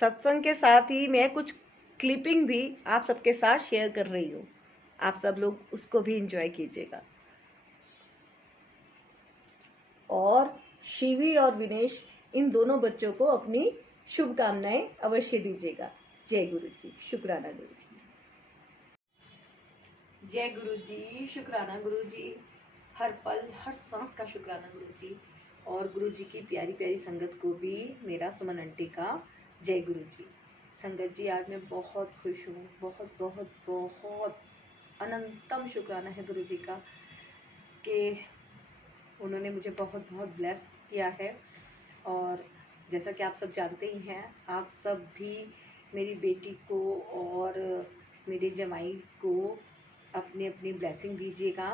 सत्संग के साथ ही मैं कुछ क्लिपिंग भी आप सबके साथ शेयर कर रही हूँ। आप सब लोग उसको भी एंजॉय कीजिएगा। और शिवी और विनेश, इन दोनों बच्चों को अपनी शुभकामनाएं अवश्य दीजिएगा। जय गुरु जी, शुक्राना गुरु जी। जय गुरु जी, शुक्राना गुरु जी। हर पल हर सांस का शुक्राना गुरु जी। और गुरु जी की प्यारी प्यारी संगत को भी मेरा, सुमन आंटी का जय गुरु जी। संगत जी, आज मैं बहुत खुश हूँ। बहुत बहुत बहुत अनंतम शुक्राना है गुरु जी का कि उन्होंने मुझे बहुत बहुत ब्लेस किया है। और जैसा कि आप सब जानते ही हैं, आप सब भी मेरी बेटी को और मेरे जमाई को अपनी अपनी ब्लेसिंग दीजिएगा।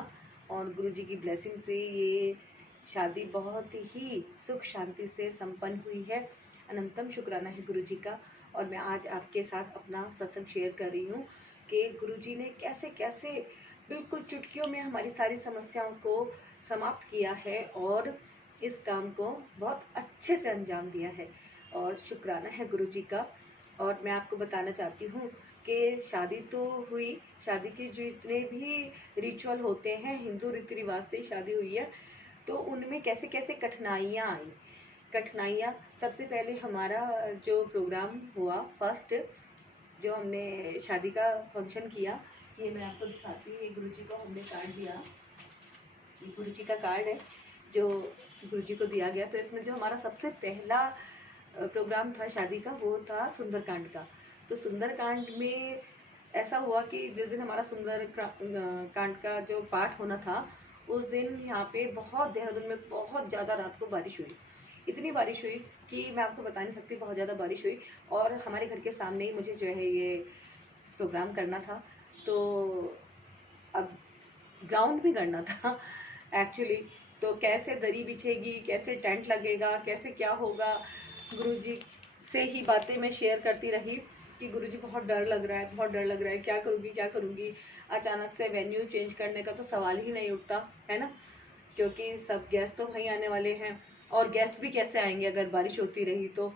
और गुरु जी की ब्लेसिंग से ये शादी बहुत ही सुख शांति से संपन्न हुई है। अनंतम शुक्राना है गुरु जी का। और मैं आज आपके साथ अपना सत्संग शेयर कर रही हूँ कि गुरु जी ने कैसे कैसे बिल्कुल चुटकियों में हमारी सारी समस्याओं को समाप्त किया है और इस काम को बहुत अच्छे से अंजाम दिया है। और शुक्राना है गुरु जी का। और मैं आपको बताना चाहती हूँ कि शादी तो हुई, शादी के जो इतने भी रिचुअल होते हैं, हिंदू रीति रिवाज से शादी हुई है, तो उनमें कैसे कैसे कठिनाइयाँ आई। कठिनाइयाँ, सबसे पहले हमारा जो प्रोग्राम हुआ फर्स्ट, जो हमने शादी का फंक्शन किया, ये मैं आपको दिखाती हूँ। ये गुरु जी को हमने कार्ड दिया, ये गुरु जी का कार्ड है जो गुरु जी को दिया गया। तो इसमें जो हमारा सबसे पहला प्रोग्राम था शादी का, वो था सुंदरकांड का। तो सुंदरकांड में ऐसा हुआ कि जिस दिन हमारा सुंदरकांड का जो पाठ होना था, उस दिन यहाँ पे बहुत, देहरादून में बहुत ज़्यादा रात को बारिश हुई। इतनी बारिश हुई कि मैं आपको बता नहीं सकती, बहुत ज़्यादा बारिश हुई। और हमारे घर के सामने ही मुझे जो है ये प्रोग्राम करना था, तो अब ग्राउंड भी करना था एक्चुअली। तो कैसे दरी बिछेगी, कैसे टेंट लगेगा, कैसे क्या होगा, गुरुजी से ही बातें मैं शेयर करती रही कि गुरुजी बहुत डर लग रहा है, बहुत डर लग रहा है, क्या करूँगी क्या करूँगी। अचानक से वेन्यू चेंज करने का तो सवाल ही नहीं उठता है ना, क्योंकि सब गेस्ट तो वहीं आने वाले हैं। और गेस्ट भी कैसे आएंगे अगर बारिश होती रही तो।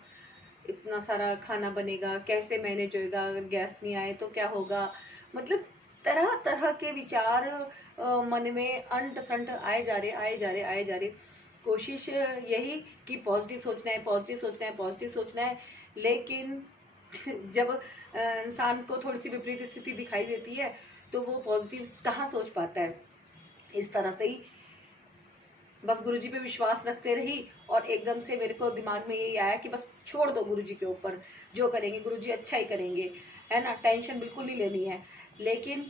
इतना सारा खाना बनेगा, कैसे मैनेज होएगा, अगर गेस्ट नहीं आए तो क्या होगा। मतलब तरह तरह के विचार मन में अंट संट आए जा रहे, आए जा रहे, आए जा रहे। कोशिश यही कि पॉजिटिव सोचना है, पॉजिटिव सोचना है, पॉजिटिव सोचना है। लेकिन जब इंसान को थोड़ी सी विपरीत स्थिति दिखाई देती है तो वो पॉजिटिव कहाँ सोच पाता है। इस तरह से ही बस गुरुजी पे विश्वास रखते रही। और एकदम से मेरे को दिमाग में यही आया कि बस छोड़ दो गुरुजी के ऊपर, जो करेंगे गुरुजी अच्छा ही करेंगे, है ना, टेंशन बिल्कुल नहीं लेनी है। लेकिन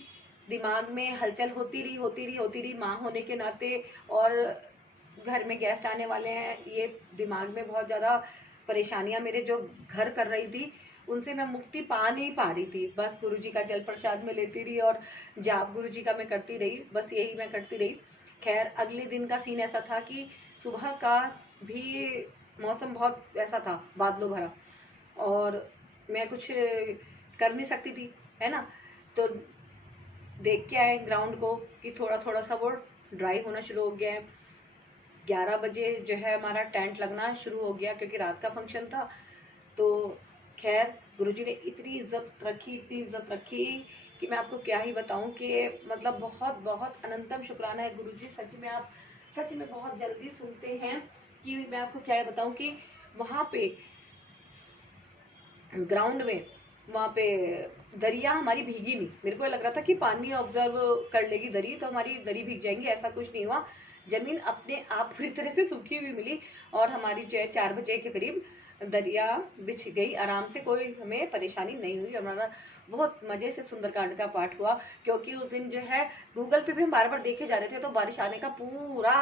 दिमाग में हलचल होती रही, होती रही, होती रही, माँ होने के नाते। और घर में गेस्ट आने वाले हैं, ये दिमाग में बहुत ज़्यादा परेशानियां मेरे जो घर कर रही थी, उनसे मैं मुक्ति पा नहीं पा रही थी। बस गुरुजी का जल प्रसाद में लेती रही और जाप गुरुजी का मैं करती रही, बस यही मैं करती रही। खैर, अगले दिन का सीन ऐसा था कि सुबह का भी मौसम बहुत ऐसा था, बादलों भरा, और मैं कुछ कर नहीं सकती थी, है ना। तो देख के आए ग्राउंड को कि थोड़ा थोड़ा सा वो ड्राई होना शुरू हो गया है। 11 बजे जो है हमारा टेंट लगना शुरू हो गया, क्योंकि रात का फंक्शन था। तो खैर, गुरुजी ने इतनी इज्जत रखी, इतनी इज्जत रखी कि मैं आपको क्या ही बताऊं कि मतलब बहुत बहुत अनंतम शुक्राना है गुरुजी। सच में आप सच में बहुत जल्दी सुनते हैं कि मैं आपको क्या ही बताऊं कि वहाँ पे ग्राउंड में, वहाँ पे दरिया हमारी भीगी नहीं। मेरे को लग रहा था कि पानी ऑब्जर्व कर लेगी दरी, तो हमारी दरी भीग जाएंगी, ऐसा कुछ नहीं हुआ। जमीन अपने आप पूरी तरह से सूखी हुई मिली। और हमारी जो है 4 बजे के करीब दरिया बिछ गई आराम से, कोई हमें परेशानी नहीं हुई। हमारा बहुत मजे से सुंदरकांड का पाठ हुआ, क्योंकि उस दिन जो है गूगल पे भी हम बार बार देखे जा रहे थे, तो बारिश आने का पूरा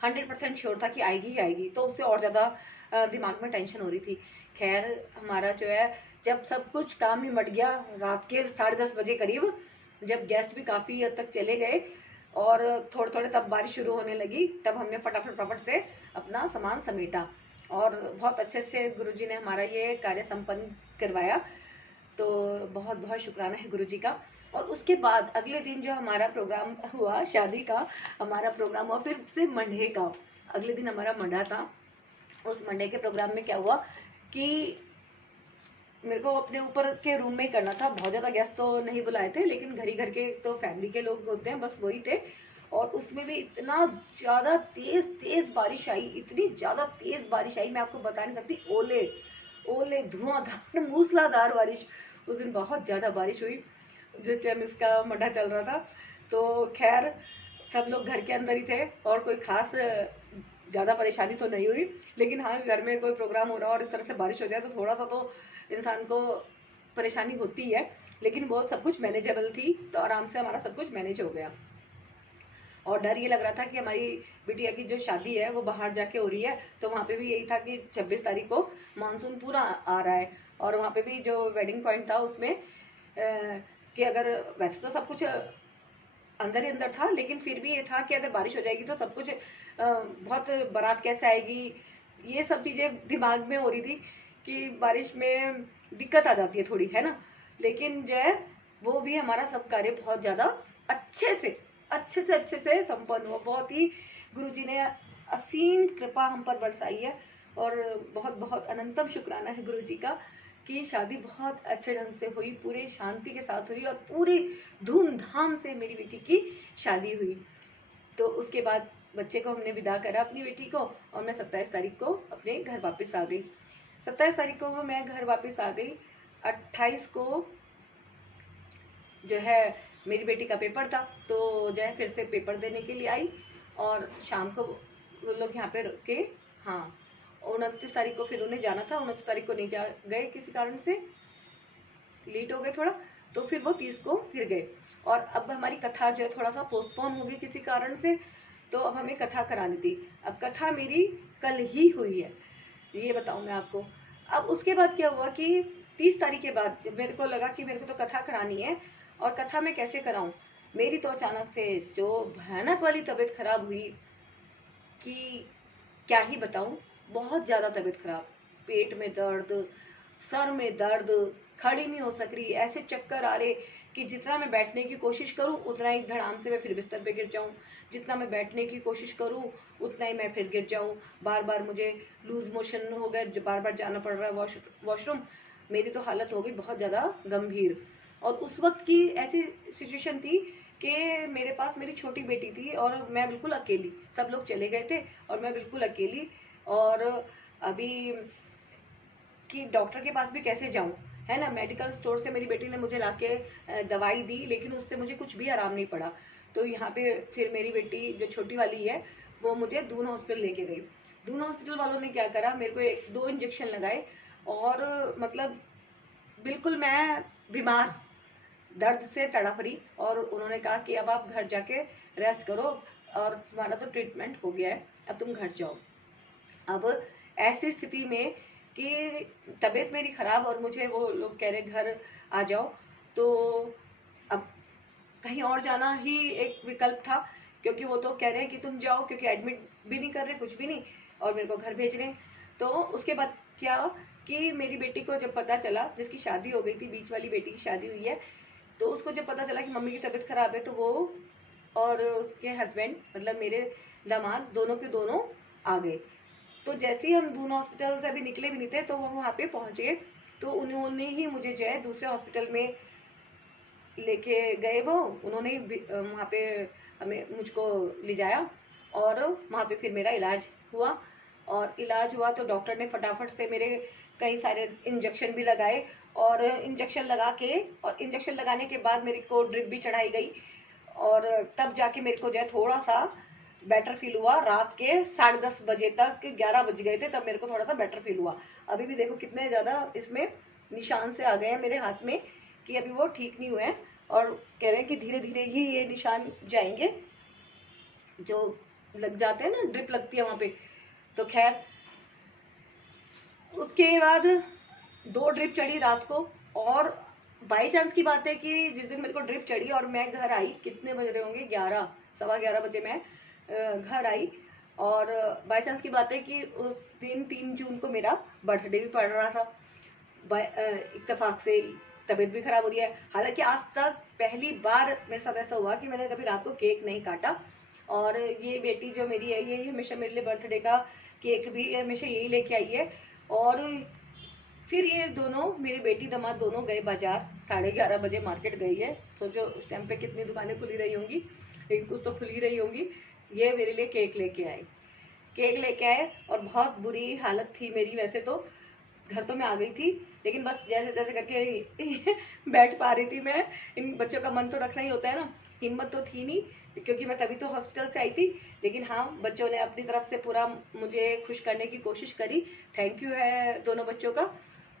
100% श्योर था कि आएगी ही आएगी। तो उससे और ज़्यादा दिमाग में टेंशन हो रही थी। खैर, हमारा जो है जब सब कुछ काम निमट गया, रात के 10:30 बजे करीब, जब गेस्ट भी काफ़ी हद तक चले गए और थोड़े थोड़े तब बारिश शुरू होने लगी, तब हमने फटाफट फटाफट से अपना सामान समेटा और बहुत अच्छे से गुरुजी ने हमारा ये कार्य संपन्न करवाया। तो बहुत बहुत शुक्राना है गुरुजी का। और उसके बाद अगले दिन जो हमारा प्रोग्राम हुआ शादी का, हमारा प्रोग्राम हुआ फिर से मंडे का। अगले दिन हमारा मंडा था। उस मंडे के प्रोग्राम में क्या हुआ कि मेरे को अपने ऊपर के रूम में ही करना था। बहुत ज़्यादा गेस्ट तो नहीं बुलाए थे, लेकिन घर ही घर के तो फैमिली के लोग होते हैं, बस वही थे। और उसमें भी इतना ज़्यादा तेज़ तेज़ बारिश आई, इतनी ज़्यादा तेज़ बारिश आई, मैं आपको बता नहीं सकती। ओले ओले, धुआंधार, मूसलाधार बारिश। उस दिन बहुत ज़्यादा बारिश हुई जिस टाइम इसका मड्डा चल रहा था। तो खैर सब लोग घर के अंदर ही थे और कोई खास ज़्यादा परेशानी तो नहीं हुई। लेकिन हाँ, घर में कोई प्रोग्राम हो रहा हो और इस तरह से बारिश हो जाए तो थोड़ा सा तो इंसान को परेशानी होती है, लेकिन वो सब कुछ मैनेजेबल थी, तो आराम से हमारा सब कुछ मैनेज हो गया। और डर ये लग रहा था कि हमारी बिटिया की जो शादी है वो बाहर जाके हो रही है, तो वहाँ पे भी यही था कि 26 तारीख को मानसून पूरा आ रहा है। और वहाँ पे भी जो वेडिंग पॉइंट था उसमें कि अगर वैसे तो सब कुछ अंदर ही अंदर था, लेकिन फिर भी ये था कि अगर बारिश हो जाएगी तो सब कुछ बहुत बारात कैसे आएगी, ये सब चीज़ें दिमाग में हो रही थी कि बारिश में दिक्कत आ जाती है थोड़ी, है ना। लेकिन जो है वो भी हमारा सब कार्य बहुत ज़्यादा अच्छे से संपन्न हुआ। बहुत ही गुरुजी ने असीम कृपा हम पर बरसाई है, और बहुत बहुत अनंतम शुक्राना है गुरुजी का कि शादी बहुत अच्छे ढंग से हुई, पूरे शांति के साथ हुई और पूरी धूमधाम से मेरी बेटी की शादी हुई। तो उसके बाद बच्चे को हमने विदा करा, अपनी बेटी को, और मैं 27 तारीख को अपने घर वापस आ गई। 27 तारीख को मैं घर वापस आ गई। 28 को जो है मेरी बेटी का पेपर था, तो जो है फिर से पेपर देने के लिए आई, और शाम को वो लोग यहाँ पे रुके। हाँ, 29 तारीख को फिर उन्हें जाना था, 29 तारीख को नहीं जा गए, किसी कारण से लेट हो गए थोड़ा, तो फिर वो 30 को फिर गए। और अब हमारी कथा जो है थोड़ा सा पोस्टपोन हो गई किसी कारण से, तो अब हमें कथा करानी थी। अब कथा मेरी कल ही हुई है, ये बताऊँ मैं आपको। अब उसके बाद क्या हुआ कि 30 तारीख के बाद जब मेरे को लगा कि मेरे को तो कथा करानी है, और कथा मैं कैसे कराऊं, मेरी तो अचानक से जो भयानक वाली तबीयत खराब हुई कि क्या ही बताऊं। बहुत ज़्यादा तबीयत खराब, पेट में दर्द, सर में दर्द, खड़ी नहीं हो सक रही, ऐसे चक्कर आ रहे कि जितना मैं बैठने की कोशिश करूं उतना ही धड़ाम से मैं फिर बिस्तर पे गिर जाऊं, जितना मैं बैठने की कोशिश करूं उतना ही मैं फिर गिर जाऊं। बार बार मुझे लूज मोशन हो गए, बार बार जाना पड़ रहा है वॉशरूम। मेरी तो हालत हो गई बहुत ज़्यादा गंभीर। और उस वक्त की ऐसी सिचुएशन थी कि मेरे पास मेरी छोटी बेटी थी और मैं बिल्कुल अकेली, सब लोग चले गए थे और मैं बिल्कुल अकेली। और अभी कि डॉक्टर के पास भी कैसे जाऊं, है ना। मेडिकल स्टोर से मेरी बेटी ने मुझे लाके दवाई दी, लेकिन उससे मुझे कुछ भी आराम नहीं पड़ा। तो यहाँ पे फिर मेरी बेटी जो छोटी वाली है वो मुझे दून हॉस्पिटल लेके गई। दून हॉस्पिटल वालों ने क्या करा, मेरे को 2 इंजेक्शन लगाए, और मतलब बिल्कुल मैं बीमार, दर्द से तड़प रही। और उन्होंने कहा कि अब आप घर जाके रेस्ट करो, और तुम्हारा तो ट्रीटमेंट हो गया है, अब तुम घर जाओ। अब ऐसी स्थिति में कि तबीयत मेरी खराब और मुझे वो लोग कह रहे घर आ जाओ, तो अब कहीं और जाना ही एक विकल्प था, क्योंकि वो तो कह रहे हैं कि तुम जाओ, क्योंकि एडमिट भी नहीं कर रहे, कुछ भी नहीं, और मेरे को घर भेज रहे हैं। तो उसके बाद क्या कि मेरी बेटी को जब पता चला, जिसकी शादी हो गई थी, बीच वाली बेटी की शादी हुई है, तो उसको जब पता चला कि मम्मी की तबीयत खराब है, तो वो और उसके हस्बैंड, मतलब मेरे दामाद, दोनों के दोनों आ गए। तो जैसे ही हम दून हॉस्पिटल से अभी निकले भी नहीं थे, तो वो वहाँ पे पहुँच गए। तो उन्होंने ही मुझे जो है दूसरे हॉस्पिटल में लेके गए। वो उन्होंने वहाँ पे हमें मुझको ले जाया, और वहाँ पे फिर मेरा इलाज हुआ। और इलाज हुआ तो डॉक्टर ने फटाफट से मेरे कई सारे इंजेक्शन भी लगाए, और इंजेक्शन लगा के, और इंजेक्शन लगाने के बाद मेरे को ड्रिप भी चढ़ाई गई, और तब जाके मेरे को जो है थोड़ा सा बेटर फील हुआ। रात के 10:30 बजे तक, 11 बज गए थे, तब मेरे को थोड़ा सा बेटर फील हुआ। अभी भी देखो कितने ज़्यादा इसमें निशान से आ गए हैं मेरे हाथ में, कि अभी वो ठीक नहीं हुए हैं, और कह रहे हैं कि धीरे धीरे ही ये निशान जाएंगे, जो लग जाते हैं ना, ड्रिप लगती है वहाँ पे। तो खैर उसके बाद 2 ड्रिप चढ़ी रात को। और बाई चांस की बात है कि जिस दिन मेरे को ड्रिप चढ़ी और मैं घर आई, कितने बज रहे होंगे, 11, 11:15 बजे मैं घर आई। और बाई चांस की बात है कि उस दिन 3 जून को मेरा बर्थडे भी पड़ रहा था। इत्तेफाक से तबीयत भी खराब हो रही है। हालांकि आज तक पहली बार मेरे साथ ऐसा हुआ कि मैंने कभी रात को केक नहीं काटा, और ये बेटी जो मेरी है, ये हमेशा मेरे लिए बर्थडे का केक भी हमेशा यही लेके आई है। और फिर ये दोनों, मेरी बेटी दामाद दोनों गए बाजार, 11:30 बजे मार्केट गई है। सोचो उस टाइम पे कितनी दुकानें खुली रही होंगी, लेकिन कुछ तो खुली रही होंगी। ये मेरे लिए केक लेके आए, केक लेके आए, और बहुत बुरी हालत थी मेरी। वैसे तो घर तो मैं आ गई थी, लेकिन बस जैसे तैसे करके बैठ पा रही थी मैं। इन बच्चों का मन तो रखना ही होता है ना, हिम्मत तो थी नहीं, क्योंकि मैं तभी तो हॉस्पिटल से आई थी। लेकिन हाँ, बच्चों ने अपनी तरफ से पूरा मुझे खुश करने की कोशिश करी। थैंक यू है दोनों बच्चों का।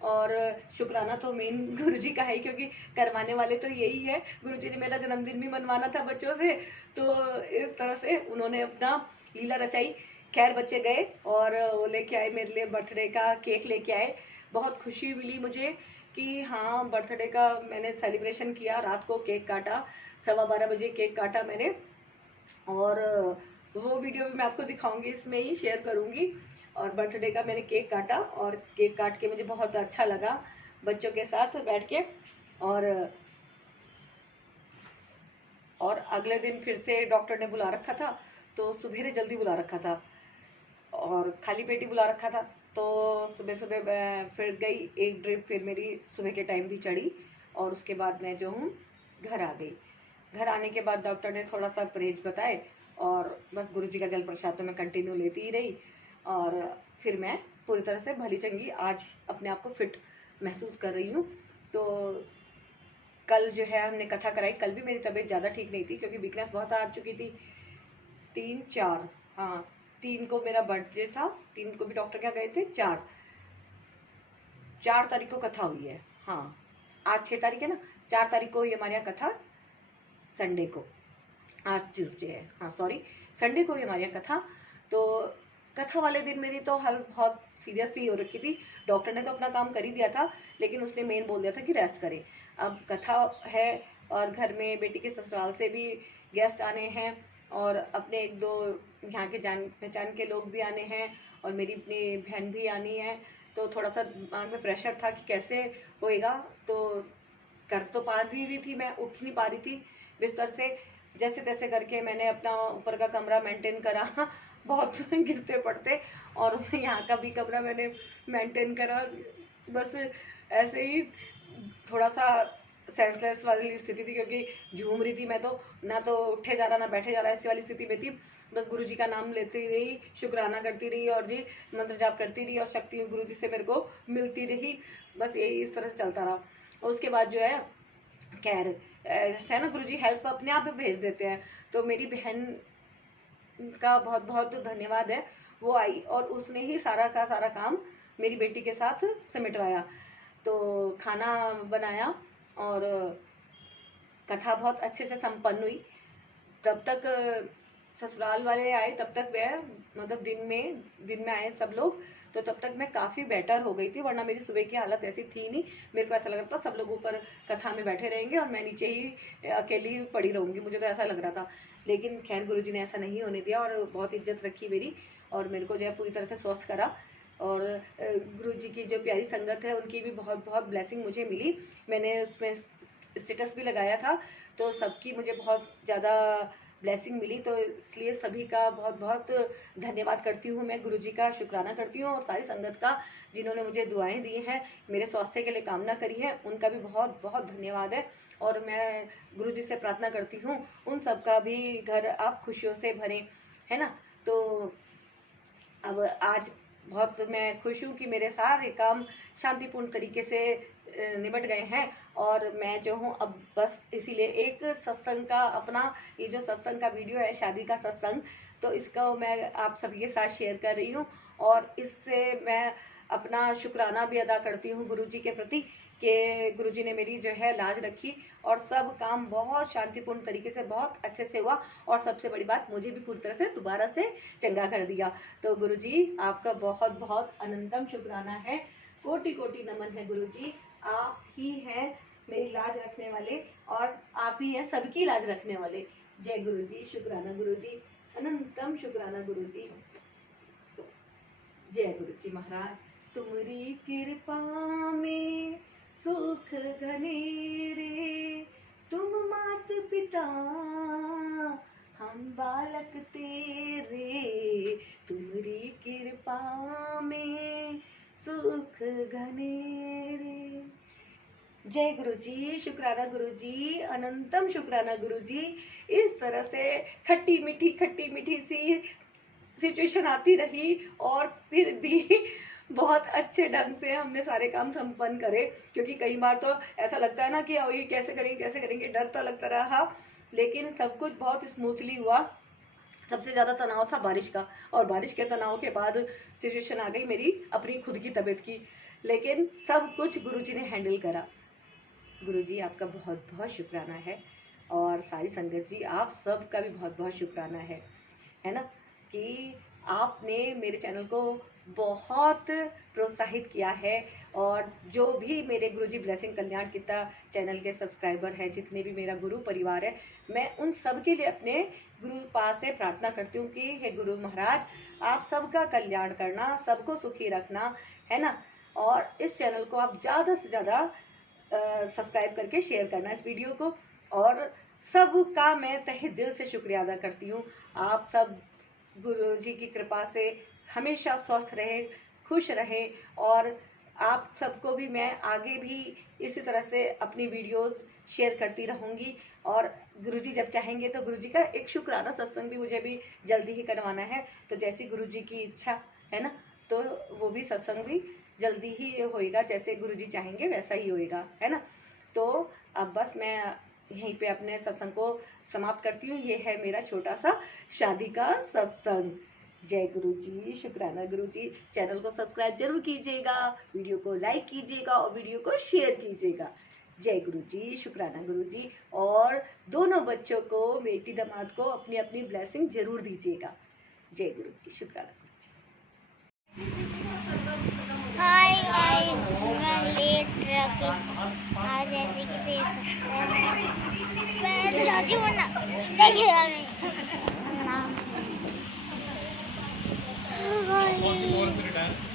और शुक्राना तो मेन गुरुजी का है, क्योंकि करवाने वाले तो यही है। गुरुजी ने मेरा जन्मदिन भी मनवाना था बच्चों से, तो इस तरह से उन्होंने अपना लीला रचाई। खैर बच्चे गए और वो लेके आए मेरे लिए बर्थडे का केक लेके आए। बहुत खुशी मिली मुझे कि हाँ, बर्थडे का मैंने सेलिब्रेशन किया। रात को केक काटा, 12:15 बजे केक काटा मैंने, और वो वीडियो भी मैं आपको दिखाऊंगी, इसमें ही शेयर करूंगी। और बर्थडे का मैंने केक काटा, और केक काट के मुझे बहुत अच्छा लगा बच्चों के साथ बैठ के। और अगले दिन फिर से डॉक्टर ने बुला रखा था, तो सुबह जल्दी बुला रखा था, और खाली पेट ही बुला रखा था। तो सुबह सुबह मैं फिर गई, एक ड्रिप फिर मेरी सुबह के टाइम भी चढ़ी, और उसके बाद मैं जो हूँ घर आ गई। घर आने के बाद डॉक्टर ने थोड़ा सा परहेज बताए, और बस गुरुजी का जल प्रसाद तो मैं कंटिन्यू लेती ही रही। और फिर मैं पूरी तरह से भली चंगी आज अपने आप को फिट महसूस कर रही हूँ। तो कल जो है हमने कथा कराई। कल भी मेरी तबीयत ज़्यादा ठीक नहीं थी, क्योंकि वीकनेस बहुत आ चुकी थी। 3-4, हाँ, 3 को मेरा बर्थडे था, 3 को भी डॉक्टर के यहाँ गए थे। 4 तारीख को कथा हुई है। हाँ, आज 6 तारीख है ना, 4 तारीख को हुई हमारे यहाँ कथा, संडे को। आज ट्यूसडे है, हाँ सॉरी, संडे को हुई हमारे यहाँ कथा। तो कथा वाले दिन मेरी तो हालत बहुत सीरियस सी हो रखी थी। डॉक्टर ने तो अपना काम कर ही दिया था, लेकिन उसने मेन बोल दिया था कि रेस्ट करें। अब कथा है, और घर में बेटी के ससुराल से भी गेस्ट आने हैं, और अपने 1-2 यहाँ के जान पहचान के लोग भी आने हैं, और मेरी अपनी बहन भी आनी है। तो थोड़ा सा दिमाग में प्रेशर था कि कैसे होएगा। तो कर तो पा रही थी, मैं उठ नहीं पा रही थी बिस्तर से। जैसे तैसे करके मैंने अपना ऊपर का कमरा मेंटेन करा बहुत गिरते पड़ते, और यहाँ का भी कमरा मैंने मेंटेन करा। बस ऐसे ही थोड़ा सा सेंसलेस वाली स्थिति थी, क्योंकि झूम रही थी मैं तो, ना तो उठे जा रहा ना बैठे जा रहा, ऐसी वाली स्थिति में थी। बस गुरुजी का नाम लेती रही, शुक्राना करती रही, और जी मंत्र जाप करती रही, और शक्ति गुरुजी से मेरे को मिलती रही। बस यही इस तरह से चलता रहा। और उसके बाद जो है, खैर है ना, गुरुजी हेल्प अपने आप ही भेज देते हैं। तो मेरी बहन का बहुत बहुत धन्यवाद है, वो आई और उसने ही सारा का सारा काम मेरी बेटी के साथ समेटवाया। तो खाना बनाया, और कथा बहुत अच्छे से संपन्न हुई। तब तक ससुराल वाले आए, तब तक वह मतलब दिन में आए सब लोग, तो तब तक मैं काफ़ी बेटर हो गई थी। वरना मेरी सुबह की हालत ऐसी थी नहीं। मेरे को ऐसा लग रहा था सब लोग ऊपर कथा में बैठे रहेंगे और मैं नीचे ही अकेली पड़ी रहूँगी, मुझे तो ऐसा लग रहा था। लेकिन खैर गुरुजी ने ऐसा नहीं होने दिया, और बहुत इज्जत रखी मेरी, और मेरे को जो है पूरी तरह से स्वस्थ करा। और गुरुजी की जो प्यारी संगत है, उनकी भी बहुत बहुत ब्लेसिंग मुझे मिली। मैंने उसमें स्टेटस भी लगाया था, तो सबकी मुझे बहुत ज़्यादा ब्लेसिंग मिली। तो इसलिए सभी का बहुत बहुत धन्यवाद करती हूँ मैं, गुरुजी का शुक्राना करती हूँ, और सारी संगत का जिन्होंने मुझे दुआएं दी हैं, मेरे स्वास्थ्य के लिए कामना करी है, उनका भी बहुत बहुत धन्यवाद है। और मैं गुरुजी से प्रार्थना करती हूँ उन सब का भी घर आप खुशियों से भरें, है ना। तो अब आज बहुत मैं खुश हूँ कि मेरे सारे काम शांतिपूर्ण तरीके से निबट गए हैं। और मैं जो हूँ अब बस इसीलिए एक सत्संग का अपना, ये जो सत्संग का वीडियो है शादी का सत्संग, तो इसका मैं आप सभी के साथ शेयर कर रही हूँ। और इससे मैं अपना शुक्राना भी अदा करती हूँ गुरुजी के प्रति, कि गुरुजी ने मेरी जो है लाज रखी, और सब काम बहुत शांतिपूर्ण तरीके से बहुत अच्छे से हुआ। और सबसे बड़ी बात, मुझे भी पूरी तरह से दोबारा से चंगा कर दिया। तो गुरुजी आपका बहुत बहुत अनंतम शुक्राना है, कोटि कोटि नमन है गुरुजी। आप ही हैं मेरी लाज रखने वाले, और आप ही हैं सबकी लाज रखने वाले। जय गुरुजी, शुक्राना गुरुजी, अनंतम शुक्राना गुरुजी। जय गुरुजी महाराज। तुम्हारी कृपा में सुख घनेरे, तुम मात पिता हम बालक तेरे, तुम्हारी कृपा में सुख घनेरे। जय गुरु जी, शुक्राना गुरु जी, अनंतम शुक्राना गुरु जी। इस तरह से खट्टी मीठी सी सिचुएशन आती रही और फिर भी बहुत अच्छे ढंग से हमने सारे काम संपन्न करे, क्योंकि कई बार तो ऐसा लगता है ना कि ये कैसे करेंगे, डर तो लगता रहा, लेकिन सब कुछ बहुत स्मूथली हुआ। सबसे ज़्यादा तनाव था बारिश का, और बारिश के तनाव के बाद सिचुएशन आ गई मेरी अपनी खुद की तबीयत की, लेकिन सब कुछ गुरुजी ने हैंडल करा। गुरुजी आपका बहुत बहुत शुक्राना है, और सारी संगत जी आप सब का भी बहुत बहुत शुक्राना है ना, कि आपने मेरे चैनल को बहुत प्रोत्साहित किया है। और जो भी मेरे गुरुजी ब्लेसिंग कल्याण किता चैनल के सब्सक्राइबर हैं, जितने भी मेरा गुरु परिवार है, मैं उन सब के लिए अपने गुरु पास से प्रार्थना करती हूँ कि हे गुरु महाराज, आप सबका कल्याण करना, सबको सुखी रखना, है ना। और इस चैनल को आप ज़्यादा से ज़्यादा सब्सक्राइब करके शेयर करना इस वीडियो को। और सबका मैं तहे दिल से शुक्रिया अदा करती हूँ। आप सब गुरु जी की कृपा से हमेशा स्वस्थ रहे, खुश रहे, और आप सबको भी मैं आगे भी इसी तरह से अपनी वीडियोस शेयर करती रहूँगी। और गुरुजी जब चाहेंगे तो गुरुजी का एक शुक्राना सत्संग भी मुझे भी जल्दी ही करवाना है, तो जैसी गुरुजी की इच्छा है ना, तो वो भी सत्संग भी जल्दी ही होएगा, जैसे गुरुजी चाहेंगे वैसा ही होएगा, है ना। तो अब बस मैं यहीं पे अपने सत्संग को समाप्त करती हूँ। ये है मेरा छोटा सा शादी का सत्संग। जय गुरु जी, शुक्राना गुरु जी। चैनल को सब्सक्राइब जरूर कीजिएगा, वीडियो को लाइक कीजिएगा और वीडियो को शेयर कीजिएगा। जय गुरु जी, शुक्राना गुरु जी। और दोनों बच्चों को, बेटी दामाद को अपनी अपनी ब्लेसिंग जरूर दीजिएगा। जय गुरु जी, शुक्राना गुरु जी। हाय गाइस, मैं लेट रखी आज, जैसे कि देख सकते हैं मैं चाची बना देखिएगा ना।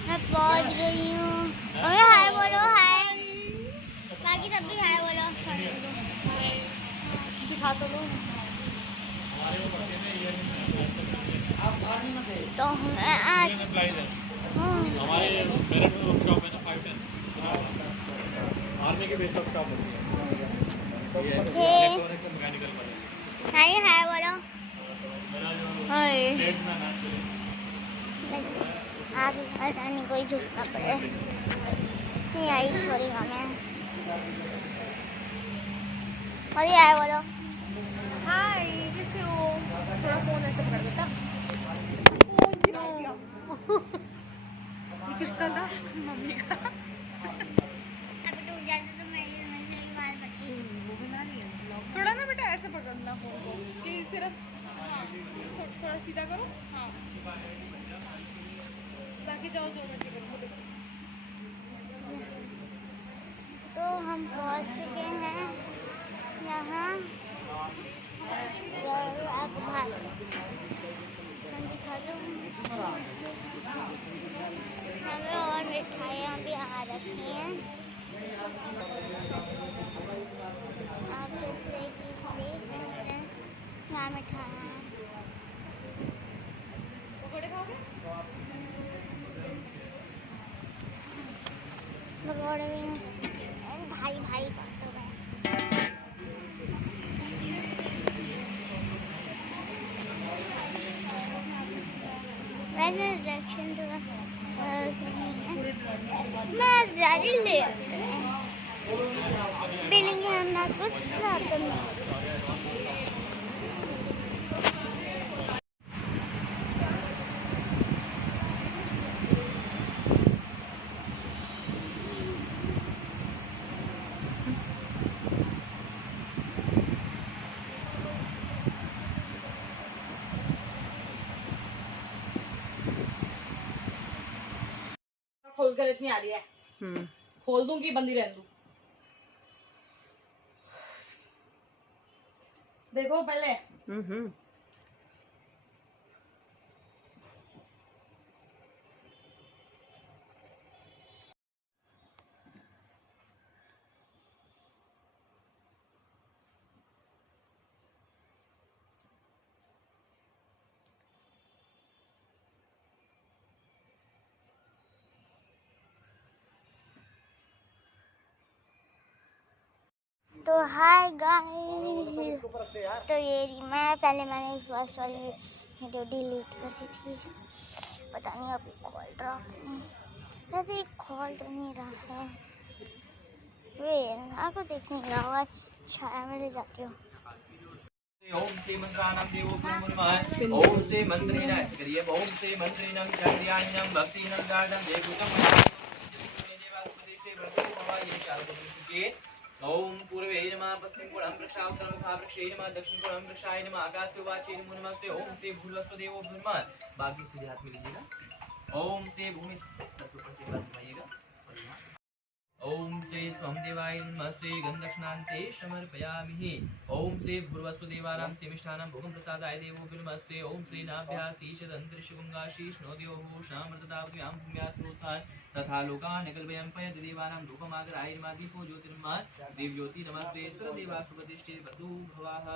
मैं पहुंच गई हूँ। अरे हाय बोलो, हाय, बाकी सब भी हाय बोलो, दिखा तो लो। तो मैं आज हमारे मेरठ में वर्कशॉप है ना 510 आर्मी के बेस वर्कशॉप होती है, ये इलेक्ट्रॉनिक्स एंड मैकेनिकल का। हाय हाय बोलो। मेरा जो हाय स्टेट में नाम चले आगे ऐसा नहीं कोई झुकना पड़े, नहीं आई थोड़ी हमें। और ये हाय बोलो। हाय, कैसे हो? थोड़ा फोन ऐसे पकड़ बेटा। ये किसका था? मम्मी का। अभी टूट जाता तो मैं से एक बार बची। वो बना रही है ब्लॉग। थोड़ा ना बेटा ऐसे पकड़ना फोन को, कि सिर्फ हाँ, थोड़ा सीधा करो। हाँ, बाकी जाओ 2 मिनट करो। तो हम पहुंच चुके हैं यहाँ। अब दिखा दूँ, हमें और मिठाइयाँ भी आ रखी हैं। आप जैसे कि देख सकते हैं यहाँ मिठाइयाँ हैं। पकौड़े खाओगे? पकौड़े भी हैं। भाई भाई करते हुए वैसे रिएक्शन थोड़ा सही है। मैं ज़्यादा लेट बिलिंग है ना कुछ साथ में। खोल कर इतनी आ रही है। खोल दूं कि बंदी रहने दूं? देखो पहले। तो हाय गाइस, तो ये मैं पहले मैंने फर्स्ट वाली वीडियो डिलीट कर दी थी, पता नहीं अभी कॉल रहा नहीं, वैसे कॉल तो नहीं रहा है, वे आपको देख नहीं रहा हुआ, छाया में ले जाती हूँ। ओम श्री मंत्राणाम देवो नमः। ओम श्री मंत्रेण ऐसे करिए। ओम श्री मंत्रेण विचार्याणं भक्तिनं गाढं जयगुतं देवास्पति से व्रतो भवा ये चार के। ओम पूर्वे नमः पश्चिम कोणं वृक्षाय उत्तरं वृक्षे नमः दक्षिण कोणं वृक्षाय नमः आकाशे वाचे नमो नमस्ते। ओम श्री भूर्भुवस्सु देवो नमः। बाकी सीधे हाथ में लीजिएगा। ओम श्री भूमि तत्व पर से बात घुमाइएगा। ओम श्री स्वं देवाय नमस्ते गंधक्षणान्ते समर्पयामि। ओम श्री भूर्भुवस्सु देवानां सेमिष्ठानां भोगं प्रसादाय देवो नमस्ते। ओम श्री नाभ्यासीशदन्तरिक्षुगंगाशीष्णो देवो भूषणामृतदाभ्यां पुण्यास्रोतान् तथा लोकान् कल्पयं पयति देवानां धूपमागराय नमः। दीपो ज्योतिर्मः देवज्योति नमस्ते। सर्वदेवा सुप्रतिष्ठे वधू भवाः।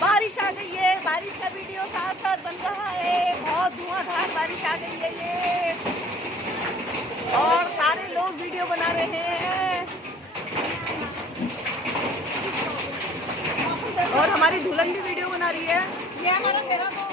बारिश आ गई है, बारिश का वीडियो साथ साथ बन रहा है, बहुत धुआंधार बारिश आ गई है ये, और सारे लोग वीडियो बना रहे हैं, और हमारी दुल्हन भी वीडियो बना रही है। ये हमारा मेरा तो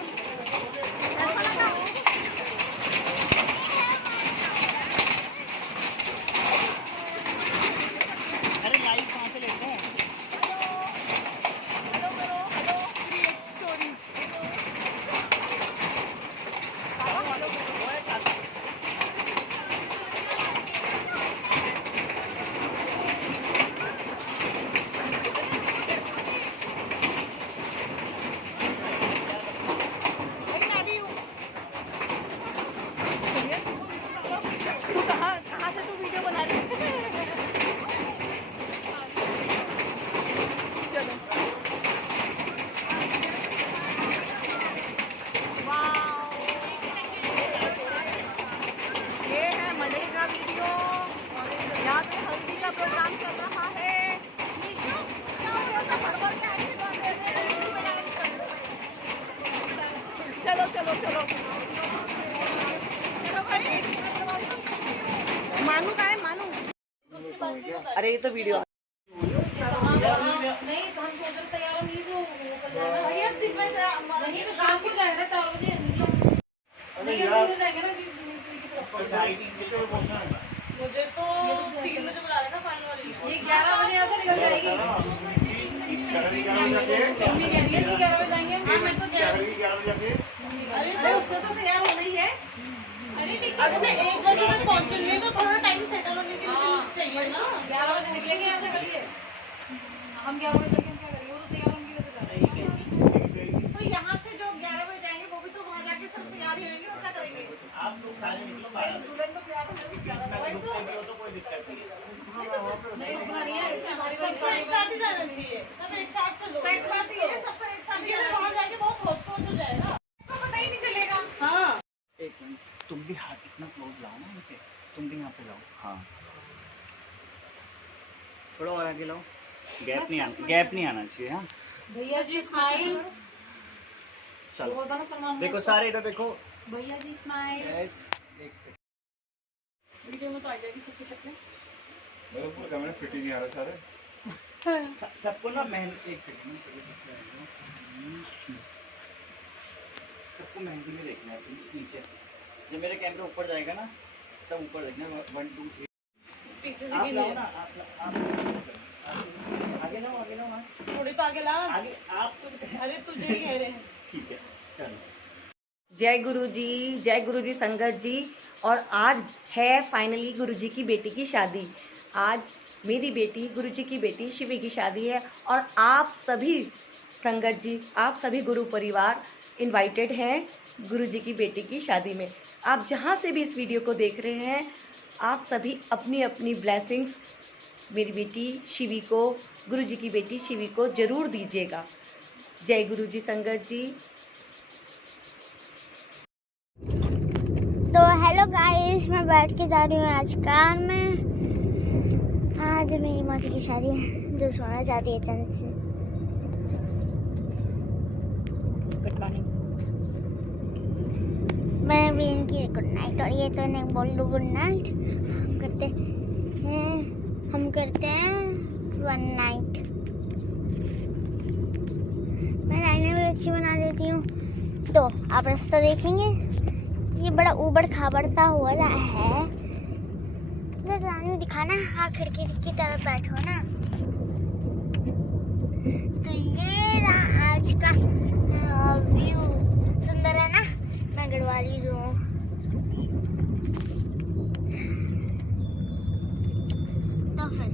प्रोग्राम चल रहा है। चलो चलो चलो मानू का है, मानू। अरे ये तो वीडियो नहीं तो हम सोच रहे तैयार हम ये जो नहीं तो शाम को जाएगा 4 बजे नहीं हम जाएंगे ना मुझे तो 3 बजे बुला रहे ना फाइनल वाली, ये 11 बजे यहाँ से निकल जाएगी। मम्मी कह रही है कि 11 बजे जाएंगे। हाँ मैं तो 11 बजे। अरे उससे तो तैयार होना ही है। अरे अगर मैं 1 बजे में पहुँचूंगी तो थोड़ा टाइम सेटल होने के लिए चाहिए ना। 11 बजे निकलेंगे यहाँ से, करिए हम 11 बजे जाके क्या करेंगे, वो तो तैयार होंगे तो जा रहे हैं। तो यहाँ से जो 11 बजे जाएंगे वो भी तो वहाँ जाके सब तैयार ही होंगे, और क्या करेंगे आप लोग सारे निकलो बाहर। दुल्हन तो तैयार होने की ज़्यादा तो कोई दिक्कत नहीं है। सबको एक साथ ही जाना चाहिए, सब एक साथ चलो, एक साथ ही है, सबको एक साथ ही वहाँ जाके बहुत होच-पोच हो जाएगा, तो पता ही नहीं चलेगा। हाँ एक मिनट, तुम भी हाथ इतना क्लोज लाओ ना इसे, तुम भी यहाँ पे लाओ। हाँ थोड़ा और आगे लाओ, गैप नहीं आना चाहिए। हाँ भैया जी स्माइल, चलो देखो सारे इधर देखो। भैया जी स्माइल। वीडियो में तो आ जाएगी सबकी शक्लें। मेरे ऊपर कैमरा फिट ही नहीं आ रहा सारे। सबको ना मेहंदी, एक सेकंड, सबको मेहंदी में देखना है नीचे। जब मेरे कैमरा ऊपर जाएगा ना तब ऊपर देखना। 1 2 3 पीछे से आप भी लाओ ले ना, आप आगे लाओ, आगे लाओ। हाँ थोड़ी तो आगे ला। आगे आप तो अरे तुझे ही कह रहे हैं। ठीक है चलो। जय गुरु जी संगत जी। और आज है फाइनली गुरु जी की बेटी की शादी। आज मेरी बेटी, गुरु जी की बेटी शिवी की शादी है, और आप सभी संगत जी, आप सभी गुरु परिवार इनवाइटेड हैं गुरु जी की बेटी की शादी में। आप जहाँ से भी इस वीडियो को देख रहे हैं, आप सभी अपनी अपनी ब्लेसिंग्स मेरी बेटी शिवी को, गुरु जी की बेटी शिवी को ज़रूर दीजिएगा। जय गुरु जी संगत जी। तो हेलो गाइस, मैं बैठ के जा रही हूँ आज कार में। आज मेरी मौसी की शादी है जो सोना चाहती है चंद से। Good morning. मैं भी इनकी गुड नाइट, और ये तो नहीं बोल लो गुड नाइट करते हैं, हम करते वन नाइट। मैं लाइनें भी अच्छी बना देती हूँ। तो आप रास्ता देखेंगे, ये बड़ा ऊबड़ खाबड़ सा हो रहा है। रानी दिखाना, हाँ खिड़की की तरफ बैठो ना। तो ये रहा आज का व्यू। सुंदर है ना? मैं गढ़वाली जो हूँ। तो फिर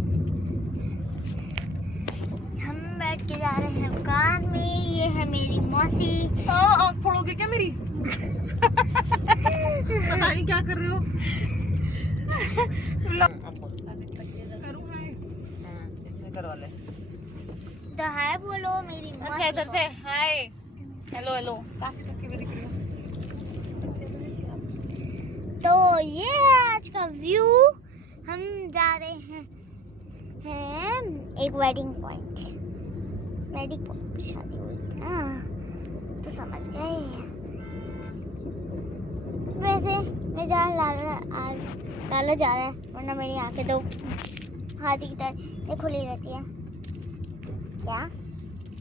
हम बैठ के जा रहे हैं कार में। ये है मेरी मौसी। आँख फोड़ोगे क्या मेरी? पता नहीं क्या कर रहे हो। करवा ले। तो हाय बोलो मेरी मौसी। अच्छा इधर से हाय हेलो हेलो। काफी थकी हुई दिख रही हो। तो ये है आज का व्यू। हम जा रहे हैं एक वेडिंग पॉइंट। वेडिंग पॉइंट शादी हुई ना, तो समझ गए। वैसे मैं जा लाला जा रहा है, वरना मेरी आंखें तो हाथी की तरह खुली रहती है। क्या?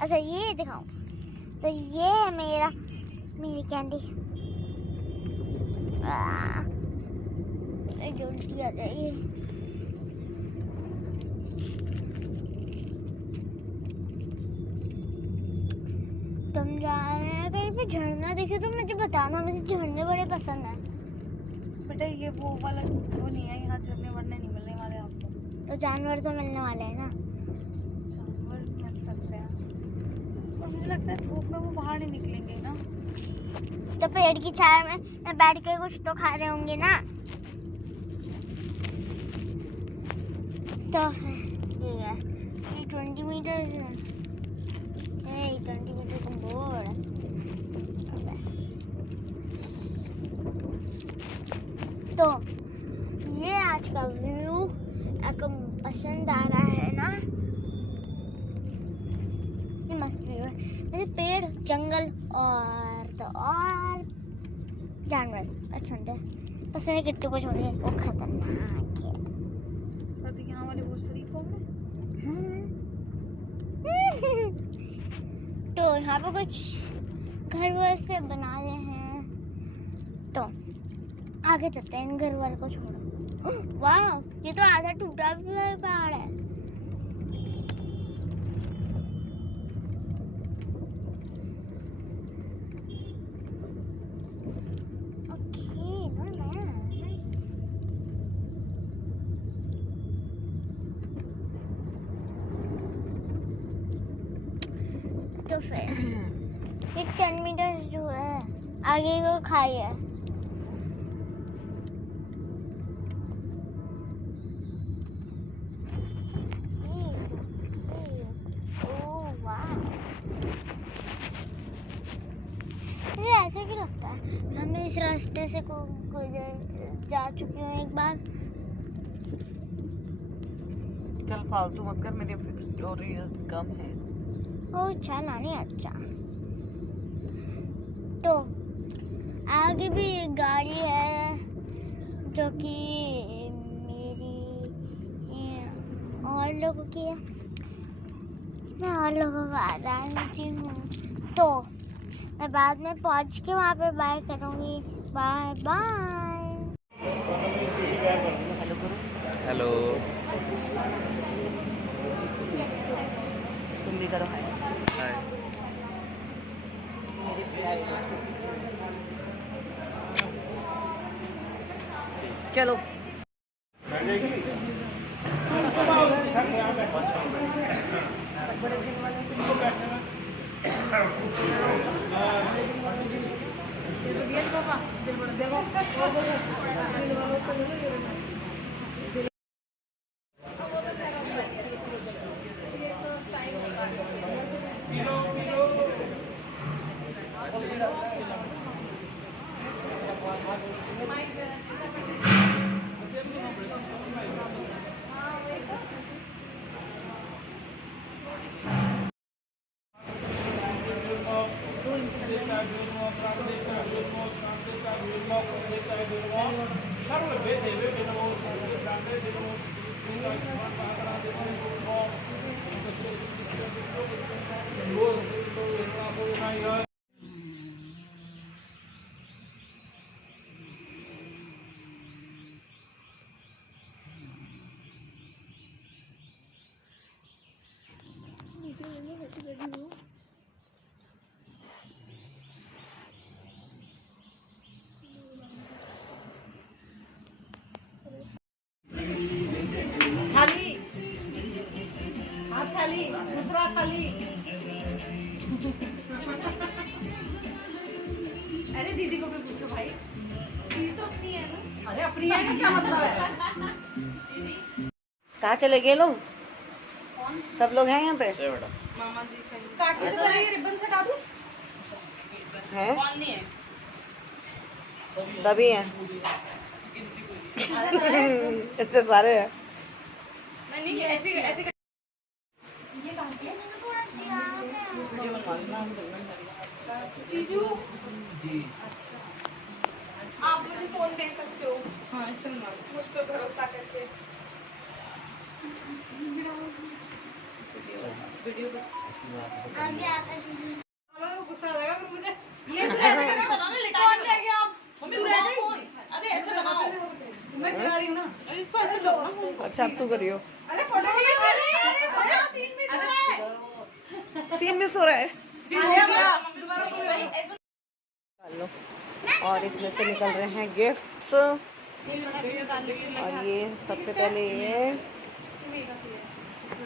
अच्छा ये दिखाऊं? तो ये है मेरी कैंडी। जल्दी आ जाइए। तुम जा रहे हैं कहीं पे झरना देखे तो मुझे बताना, मुझे झरने बड़े पसंद है। बेटा ये वो वाला वो नहीं है, यहाँ झरने वरने नहीं मिलने वाले आपको। तो जानवर तो मिलने वाले हैं ना। जानवर मिल सकते हैं, और मुझे लगता है धूप में वो बाहर नहीं निकलेंगे ना। तो पेड़ की छाया में बैठ के कुछ तो खा रहे होंगे ना। तो ये 20 मीटर है। 20 मीटर का बोर्ड। तो ये आज का व्यू आपको पसंद आ रहा है ना? ये मस्त व्यू है। मुझे पेड़, जंगल और जानवर पसंद है। बस मेरे किट्टू को छोड़िए, वो खतरनाक है। तो यहाँ वाले बहुत शरीफ होंगे। तो यहाँ पे कुछ घर वर से बना रहे हैं, तो आगे चलते हैं। इन घर वर को छोड़ो। वाह, ये तो आधा टूटा हुआ पहाड़ है। तो फिर ये 10 मीटर जो है आगे वो खाई है। मुझे ऐसे क्यों लगता है हम इस रास्ते से जा चुके हैं एक बार। चल फालतू मत कर, मेरी स्टोरी कम है। ओ चला नहीं। अच्छा तो आगे भी एक गाड़ी है जो कि मेरी और लोगों की है। मैं और लोगों को आ रही हूँ, तो मैं बाद में पहुँच के वहाँ पे बाय करूँगी। Bye bye. हेलो तुम भी करो हाय। चलो सर्व अरे दीदी को भी पूछो भाई, दीदी तो अपनी है ना। अरे अपनी है क्या मतलब है? कहाँ चले गए लोग? सब लोग हैं यहाँ पे? बेटा मामा जी कहीं काटने से पहले ये रिबन से हटा दूं? हैं? कौन नहीं है? सभी हैं। इतने सारे हैं। मैं नहीं, ऐसे ऐसे ये बात है मैंने थोड़ा दिया है। जीजू आप मुझे फोन दे सकते हो। हाँ ऐसे मुझ पर भरोसा करके। आगे आकर दीदी गुस्सा आ जाएगा फिर मुझे। ये तो ऐसे करके बनाओ ना, लिटा कौन रह गया आप? मम्मी पूरा फोन। अरे ऐसे बनाओ। मैं खिला रही हूँ ना। अरे इसको ऐसे लो ना। अच्छा अब तू करियो। अरे फोटो सीन मिस हो रहा है। सीन मिस हो रहा है। दोबारा बोलो। डाल लो। और इसमें से निकल रहे हैं गिफ्ट्स। और ये सबसे पहले ये,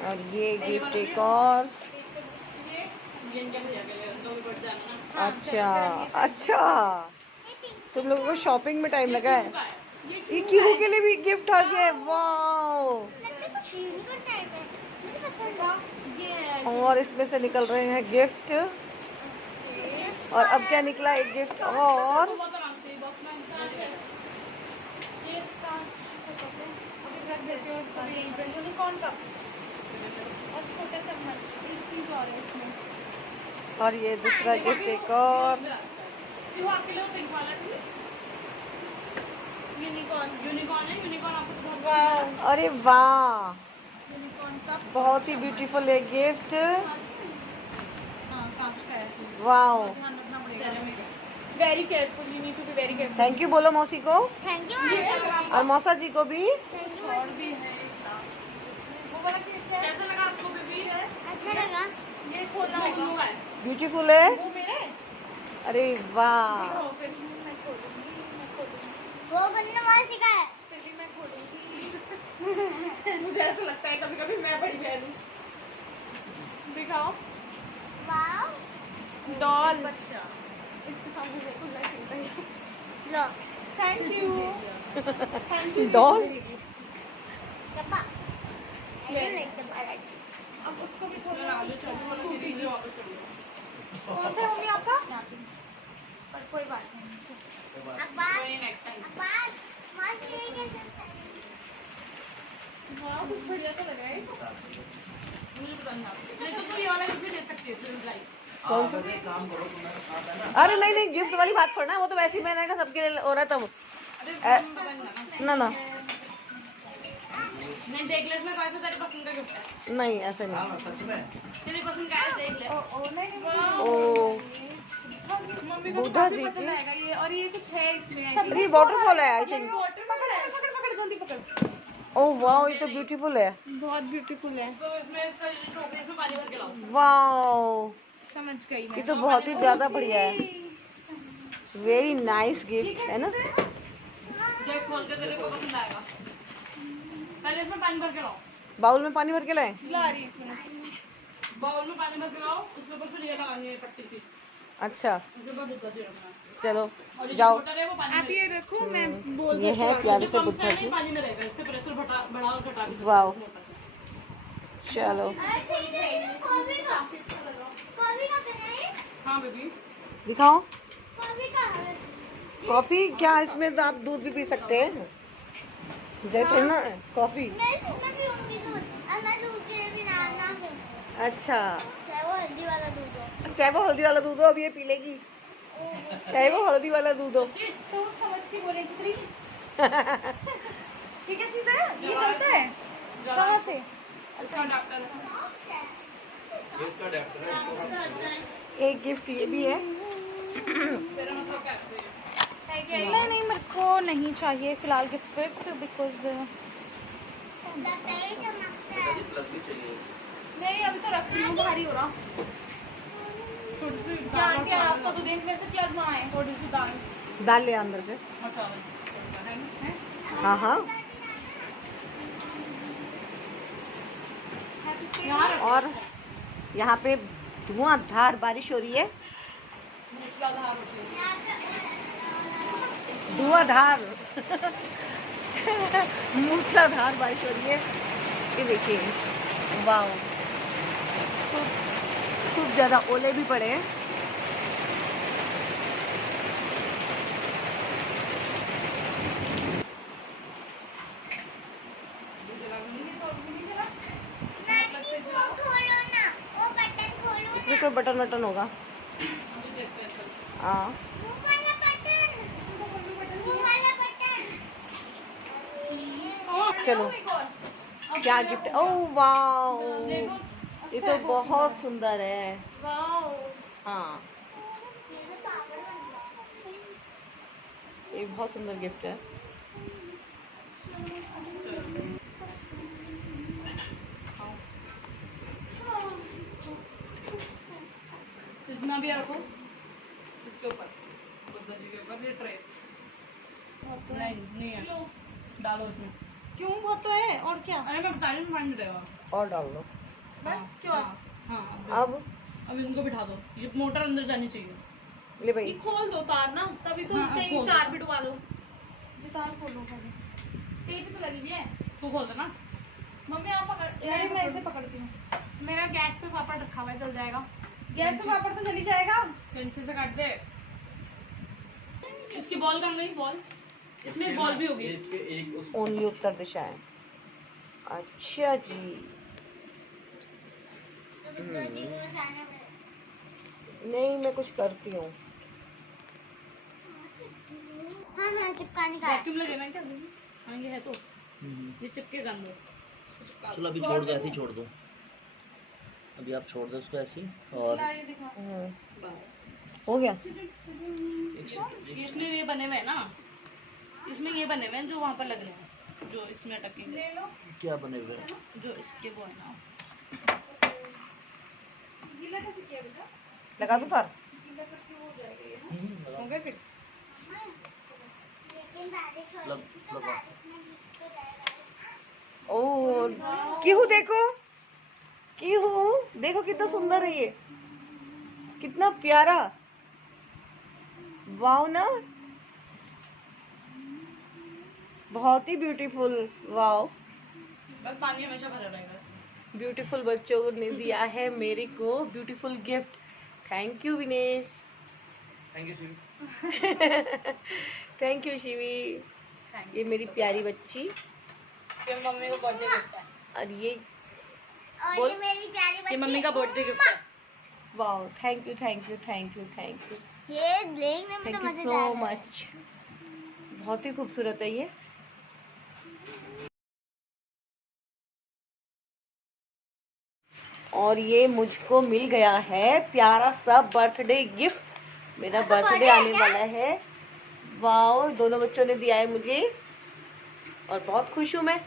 और ये गिफ्ट एक और। अच्छा अच्छा, तुम लोगों को शॉपिंग में टाइम लगा है। ये क्यों के लिए भी गिफ्ट आ गया है। वाओ। और इसमें से निकल रहे हैं गिफ्ट। और अब क्या निकला? एक गिफ्ट और। और ये दूसरा गिफ्ट एक और। यूनिकॉर्न है, यूनिकॉर्न आपको तो बहुत अरे वाह, बहुत ही ब्यूटीफुल है gift. Wow, very careful, you need to be very careful. Thank you बोलो मौसी को थैंक यू और मौसा जी को भी। कैसा लगा आपको बेबी? अच्छा लगा। ये खोलना होगा। ब्यूटीफुल है। वो मेरे अरे वाह, वो बनने वाला सीखा है। मुझे ऐसा लगता है कभी कभी मैं बड़ी बहन हूँ। दिखाओ वाओ डॉल। इसके सामने देखो लाइट है। लो thank you thank you doll. डब्बा I don't like them. I like this. अब उसको भी थोड़ा स्कूटी जी वापस चलिए। कौन सा है मम्मी आपका? पर कोई बात नहीं। अखबार नेक्स्ट टाइम। अखबार मार के कैसे? हाँ कुछ बढ़िया सा लग रहा है। मुझे पता नहीं नहीं तो ये वाला गिफ्ट दे सकती है फ्रेंड लाइक। काम करो तुम्हारा साथ है ना। अरे नहीं नहीं, गिफ्ट वाली बात छोड़ना, वो तो वैसे ही मैंने कहा सबके लिए हो रहा है तब। अरे पता नहीं ना ना नहीं देख ले इसमें कौन सा तेरे पसंद का गिफ्ट है। नहीं, ऐसे नहीं। हाँ सच में। तेरी पसंद का है देख ले। ओ मम्मी को बुद्धा काफी जी पसंद की। आएगा ये, और ये कुछ है इसमें। अरे वाटरफॉल है आई थिंक। वाटर पकड़ पकड़ जल्दी पकड़। ओह वाओ, ये तो ब्यूटीफुल है। बहुत ब्यूटीफुल है। तो इसमें इसका स्ट्रॉबेरी इसमें पानी भर के लाओ। वाओ, समझ गई ये मैं। तो बहुत ही ज्यादा बढ़िया है। वेरी नाइस गिफ्ट है ना। देख खोल के तेरे को पसंद आएगा। पहले इसमें पानी भर के लाओ। बाउल में पानी भर के लाए। ला रही है बाउल में पानी भर के लाओ, उसके ऊपर से ये लगानी है पट्टी सी। अच्छा उसके ऊपर बुद्धा जी रखना है। चलो और ये जाओ। जो बटर है वो पानी आप ये देखो मैं बोल ये है प्यारे से बुद्धा जी। पानी में रहेगा, इससे प्रेशर बढ़ा और घटा भी सकते वाओ। हैं। चलो कॉफी का पेन है। हाँ बेबी दिखाओ। कॉफी का है। कॉफी क्या? इसमें तो आप दूध भी पी सकते हैं। जैसे ना कॉफी। मैं इसमें पीऊंगी दूध। और मैं दूध के बिना ना पीऊं। अच्छा, चाहे वो हल्दी वाला दूध हो। चाहे वो हल्दी वाला दूध हो, अब ये पी लेगी। चाहे वो हल्दी वाला दूध हो। तो समझ के बोले कितनी ठीक है चीज़ है। ये चलता है कहाँ से? इसका डॉक्टर है। इसका डॉक्टर है, इसको एक गिफ्ट ये भी है। तेरा मतलब क्या है? नहीं मेरे को नहीं चाहिए फिलहाल गिफ्ट बिकॉज लगता है चमकता है। प्लस भी चाहिए। नहीं अभी तो रख रही हूँ, भारी हो रहा। जान के रास्ता तो देख वैसे क्या ना है, थोड़ी सी दाल डाल ले अंदर से। हाँ हाँ। यार और यहाँ पे धुआंधार बारिश हो रही है, धुआंधार मूसलाधार बारिश हो रही है। ये देखिए, वाह, खूब ज्यादा ओले भी पड़े हैं। इसमें कोई बटन होगा। हाँ, चलो क्या गिफ्ट। ओह वाह, ये तो बहुत सुंदर है। हाँ, ये बहुत सुंदर गिफ्ट है। इतना भी रखो इसके ऊपर, बुद्धा जी के ऊपर। ये ट्रे नहीं है, डालो इसमें। क्यों, बहुत तो है। और क्या? अरे मैं बता रही हूँ, माइंड रहेगा। और डाल दो बस। क्यों? हाँ, अब इनको बिठा दो। ये मोटर अंदर जानी चाहिए। ले भाई, खोल दो तार ना, तभी तो तार भी डुबा दो। तार खोलो, टेप तो लगी हुई है। तू खोल दो ना मम्मी। आप पकड़। यार मैं इसे पकड़ती हूँ। मेरा गैस पे पापड़ रखा हुआ है, जल जाएगा। गैस पे पापड़ तो जली जाएगा। पेंसिल से काट दे। इसकी बॉल कम गई, बॉल इसमें बॉल भी होगी। ओनली उत्तर दिशा है। अच्छा जी, नहीं मैं कुछ करती हूँ। हाँ, मैं चिपकाने का वैक्यूम लगेगा क्या? हाँ, ये है तो ये चिपकेगा अंदर। चलो अभी छोड़ दो, ऐसे ही छोड़ दो। अभी आप छोड़ दो उसको ऐसे ही। और हो गया। इसमें ये बने हुए हैं ना, इसमें ये बने हुए हैं जो वहाँ पर लग रहे हैं, जो इसमें अटके ले लो। क्या बने हुए हैं? जो इसके वो है ना। लगा दो तार। हो गए फिक्स। ओ क्यों, देखो क्यों, देखो कितना सुंदर है ये, कितना प्यारा। वाव ना, बहुत ही ब्यूटीफुल। वाव, बस पानी हमेशा भरा रहेगा। ब्यूटीफुल बच्चों ने दिया है मेरे को beautiful gift. Thank you Vinesh. Thank you Shivi. Thank you Shivi. ये मेरी प्यारी बच्ची। ये मम्मी का बर्थडे गिफ्ट है। और ये और ये मेरी प्यारी बच्ची। ये मम्मी का बर्थडे गिफ्ट है। वाह, thank you thank you thank you thank you ये देखने में थैंक तो यू मजेदार सो है। मच। बहुत ही खूबसूरत है ये। और ये मुझको मिल गया है प्यारा सा बर्थडे गिफ्ट। मेरा बर्थडे आने वाला है। वाह, दोनों बच्चों ने दिया है मुझे और बहुत खुश हूँ मैं।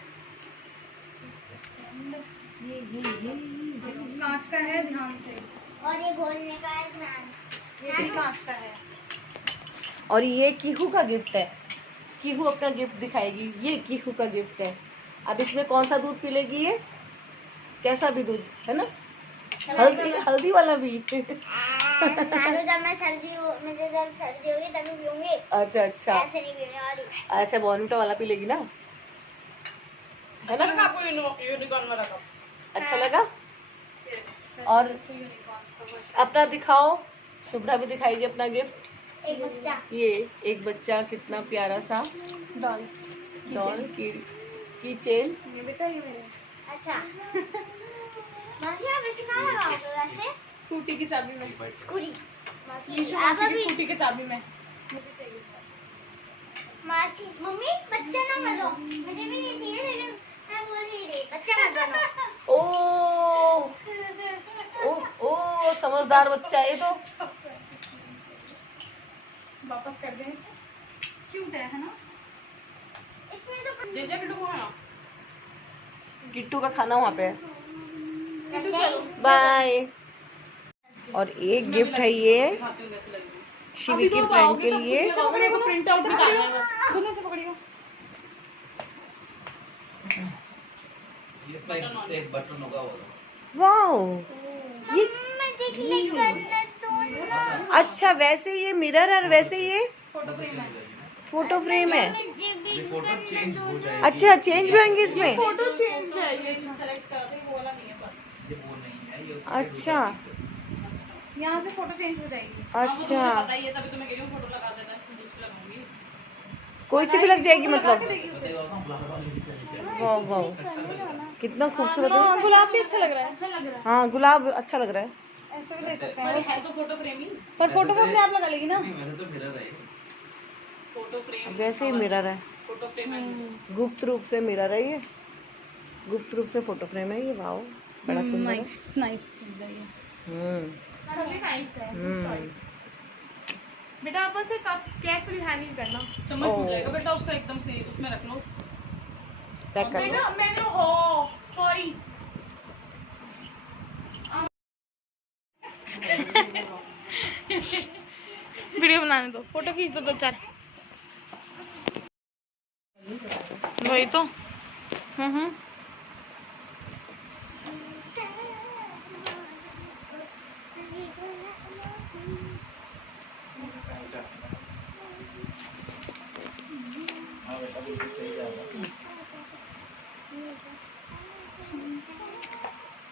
कांच का है, ध्यान से। और ये घोलने का है, ध्यान। ये भी कांच का है। और ये कीहू का गिफ्ट है। कीहू अपना गिफ्ट दिखाएगी। ये कीहू का गिफ्ट है। अब इसमें कौन सा दूध पी लेगी ये? कैसा भी दूध है ना, हल्दी वाला भी। मुझे जब सर्दी होगी तभी पीऊंगी। अच्छा अच्छा, ऐसे नहीं पीने वाली। अच्छा बॉर्नविटा वाला पी लेगी ना, है ना? आपको यूनिकॉर्न वाला कप अच्छा लगा। और अपना दिखाओ, शुभ्रा भी दिखाएगी अपना गिफ्ट। एक बच्चा। ये एक बच्चा, कितना प्यारा सा डॉल की चेन। ये बेटा, ये मेरे अच्छा। मासी आप इसे कहाँ लगाओगे वैसे? स्कूटी की चाबी में। स्कूटी। मासी ईशु आप मासी की अभी स्कूटी की चाबी में। मासी मम्मी बच्चा ना बनो, मुझे भी ये चाहिए लेकिन मैं बोल नहीं रही बच्चा मत बनो। ओ समझदार बच्चा है ये तो। वापस कर दें। क्यूट है ना? इसमें तो दे दे बिट्टू को। हाँ, किट्टू का खाना वहाँ पे है। रख दे। बाय। और एक गिफ्ट है ये दिखाती हूँ कैसे लगेगी। शिवी की फ्रेंड के लिए। प्रिंट आउट निकालना है बस। दोनों से पकड़ियो। इसका एक बटन होगा वो। वाओ, ये मम्मा देख ले करना दोनों। अच्छा वैसे ये मिरर और वैसे ये फोटो फ्रेम है। ये फोटो चेंज हो जाएगी। अच्छा चेंज भी होंगे इसमें। फोटो चेंज है ये सेलेक्ट करा था, वो वाला नहीं है पर ये वो नहीं है, ये अच्छा यहाँ से फोटो चेंज हो जाएगी। अच्छा, पता ही है, तभी तो मैं कह रही हूँ फोटो लगा देना, इसमें दूसरी लगाऊंगी। कोई सी भी लग जाएगी मतलब। चलेगी। वाह वाह, कितना खूबसूरत है। गुलाब भी अच्छा लग रहा है। अच्छा लग रहा है, हाँ गुलाब अच्छा लग रहा है। ऐसे भी ले सकते हैं। पर है तो फोटो फ्रेम ही, पर फोटो फ्रेम आप लगा लेगी ना। नहीं, वैसे तो मिरर है ये। फोटो फ्रेम वैसे ही मिरर है, फोटो फ्रेम है। गुप्त रूप से मिरर है ये, गुप्त रूप से फोटो फ्रेम है ये। वाओ बड़ा सुंदर है। नाइस चीज है ये। सभी नाइस है, हम्म। चॉइस। बेटा आप बस एक कप कैसे हैंडल करना, चम्मच टूट जाएगा बेटा, उसका एकदम से उसमें रख लो। पैक कर लो। बेटा मैंने हो सॉरी, वीडियो बनाने दो, फोटो खींच दो 2-4। वही तो। हाँ बेटा बिल्कुल सही जा रहा है।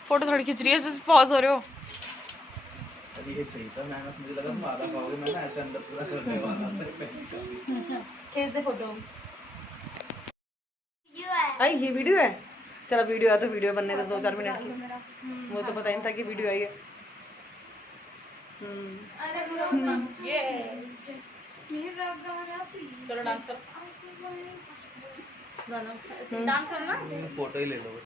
फोटो थोड़ी खींच रही है, जैसे पॉज हो रहे हो। अभी ये सही था, मैं मुझे लगा तुम आधा पाओगे, मैं ना ऐसे अंदर पूरा करने वाला था। खींच दे फोटो। आई ये वीडियो है। चलो वीडियो है तो वीडियो बनने दो 2-4 मिनट की। वो तो पता ही नहीं था कि वीडियो आई है। चलो डांस करो, डांस करो ना। फोटो ही ले लो।